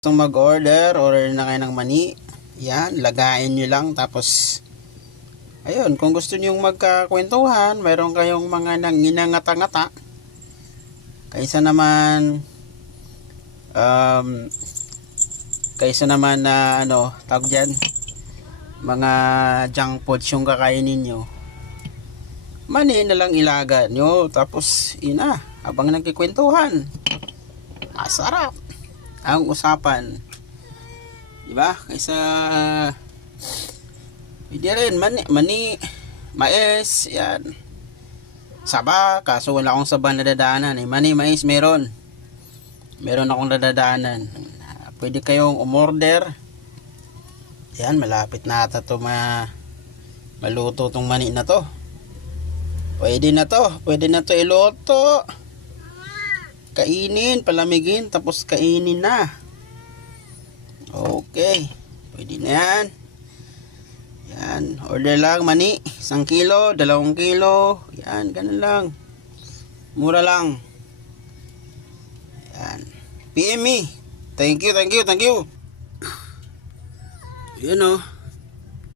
Kung order na kayo ng mani, yan, lagayin nyo lang. Tapos, ayun, kung gusto nyo magkakwentuhan, mayroon kayong mga nanginangata-ngata, kaysa naman, na, tawag dyan, mga junk foods yung kakainin nyo, mani na lang ilaga nyo. Tapos, habang nagkikwentuhan, masarap ang usapan, diba? Kaysa hindi rin mani mais, yan, saba. Kaso wala akong saba na dadaanan. Mani mais meron akong nadadaanan. Pwede kayong umorder. Yan, malapit na ata to maluto tong mani na to. Pwede na to iluto, kainin, palamigin, tapos kainin na. Okay, pwede na yan. Yan, order lang mani, 1 kilo, 2 kilo, yan, ganun lang, mura lang. Yan, PM me. Thank you. Yun